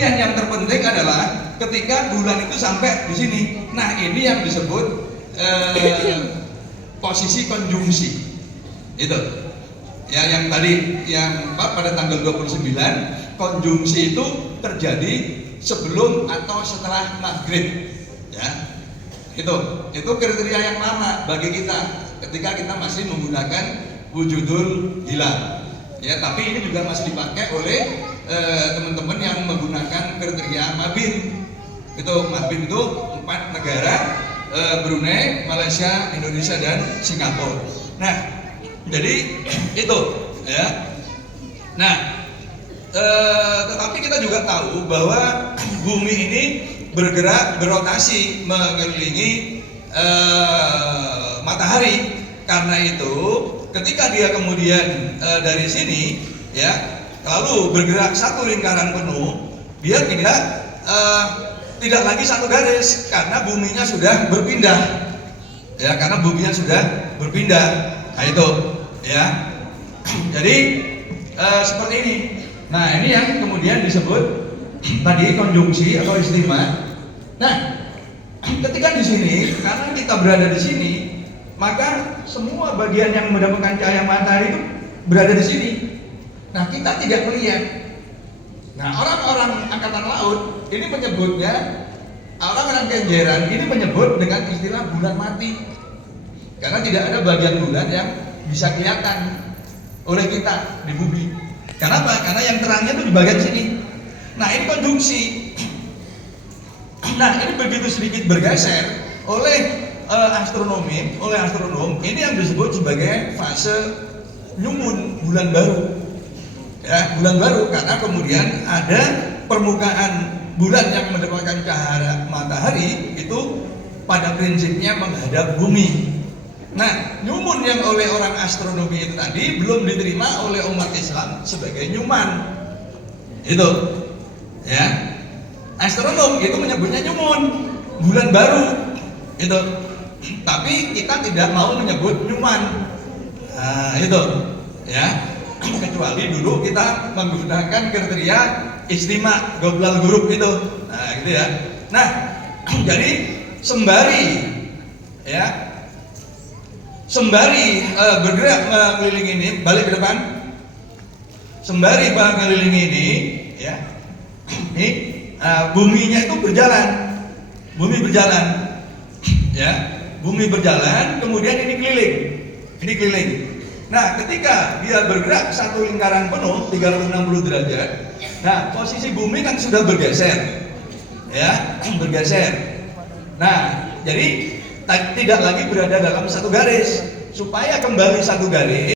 Kemudian yang terpenting adalah ketika bulan itu sampai di sini. Nah, ini yang disebut posisi konjungsi. Itu. Ya, yang tadi yang pada tanggal 29 konjungsi itu terjadi sebelum atau setelah maghrib. Ya. Itu kriteria yang lama bagi kita ketika kita masih menggunakan wujudul hilal. Ya, tapi ini juga masih dipakai oleh teman-teman yang menggunakan kriteria Mabin. Mabin itu 4 negara, Brunei, Malaysia, Indonesia, dan Singapura. Nah, jadi itu ya. Nah, tetapi kita juga tahu bahwa bumi ini berotasi mengelilingi matahari. Karena itu ketika dia kemudian dari sini ya lalu bergerak satu lingkaran penuh, dia tidak lagi satu garis karena buminya sudah berpindah. Ya, karena buminya sudah berpindah. Nah, itu ya. Jadi seperti ini. Nah, ini yang kemudian disebut tadi konjungsi atau istima. Nah, ketika di sini karena kita berada di sini, maka semua bagian yang mendapatkan cahaya matahari itu berada di sini. Nah, kita tidak melihat. Nah, orang-orang angkatan laut ini menyebutnya, orang-orang Kenjeran ini menyebut dengan istilah bulan mati. Karena tidak ada bagian bulan yang bisa kelihatan oleh kita di bumi. Kenapa? Karena yang terangnya itu di bagian sini. Nah, ini konjungsi. Nah, ini begitu sedikit bergeser oleh astronom, ini yang disebut sebagai fase nyumun, bulan baru. Ya, bulan baru karena kemudian ada permukaan bulan yang mendapatkan cahaya matahari itu pada prinsipnya menghadap bumi. Nah, nyumun yang oleh orang astronomi itu tadi belum diterima oleh umat Islam sebagai nyuman. Itu, ya. Astronom itu menyebutnya nyumun, bulan baru. Itu. Tapi kita tidak mau menyebut nyuman. Nah, itu ya. Kecuali dulu kita menggunakan kriteria istima, goblal huruf itu. Nah, gitu ya. Nah, jadi sembari ya. Sembari bergerak mengelilingi ini, balik ke depan. Sembari mengelilingi ini ya. Ini buminya itu berjalan. Bumi berjalan. Ya. Bumi berjalan, kemudian ini keliling. Nah, ketika dia bergerak satu lingkaran penuh 360 derajat, nah posisi bumi kan sudah bergeser, ya, bergeser. Nah, jadi tidak lagi berada dalam satu garis. Supaya kembali satu garis,